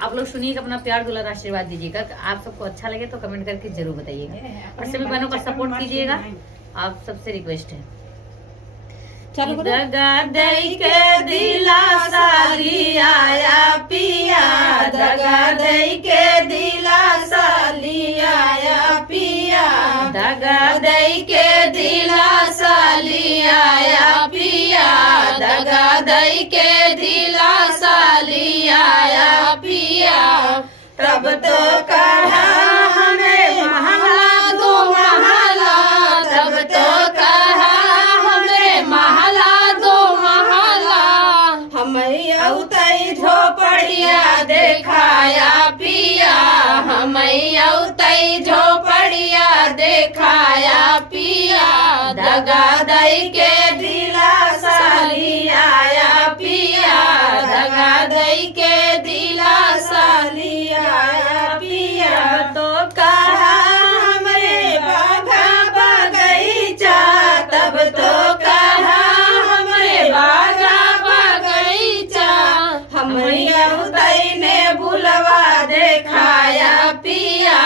आप लोग सुनिएगा, अपना प्यार दुलार आशीर्वाद दीजिएगा। आप सबको अच्छा लगे तो कमेंट करके जरूर बताइएगा और सभी बहनों का सपोर्ट कीजिएगा, आप सबसे रिक्वेस्ट है। दगा दई के दिलासा लिया पिया, दगा दई के दिलासा लिया पिया, दगा दई के दिलासा लिया पिया, दगा दई के दिलासा लिया पिया। तब तो कहा हमें महला दो महला, तब तो कहा हमें महला दो महला, हमें औतई झोपड़िया देखाया पिया, हमें औतई झोपड़िया देखाया पिया। दगा दई के दिलासा लिया पिया, दगा दई के दिलासा लिया पिया। तो कहा हमरे बागा बगीचा, तब तो कहा हमरे बागा बगीचा, हमें औतई ने बुलवा देखाया पिया,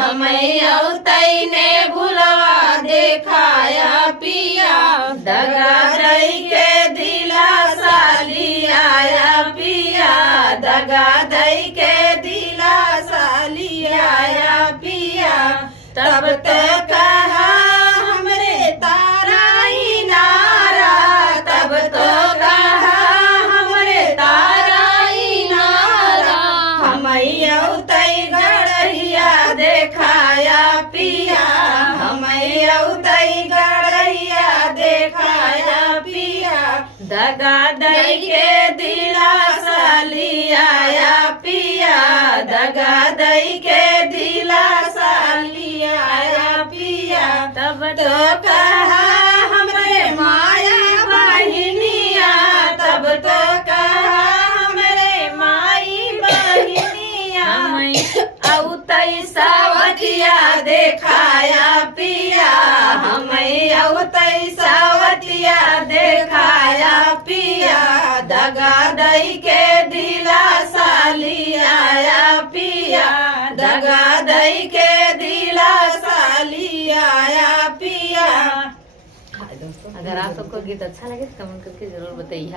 हमें औतई ने बुलवा देखाया पिया। दगा दई के दिलासा लिया पिया, दगा दई के दिलासा लिया पिया। तब तो कहा हमरे तारा इनारा, तब तो कहा हमरे तारा इनारा, हमें औतई गड़हिया देखाया पिया, हमें औतई गड़हिया देखाया पिया। दगा दई के दिलासा लिया पिया, दगा दई के दिलासा लिया पिया। तब तो कहा हमरे माया बहिनिया, तब तो कहा हमरे माई बहिनिया, औतई सावतिया देखाया पिया, हमें औतई सावतिया देखाया पिया। दगा दई के दिलासा लिया पिया, दगा दई के दिलासा लिया पिया। अगर आप सबको गीत अच्छा लगे तो कमेंट करके जरूर बताइए।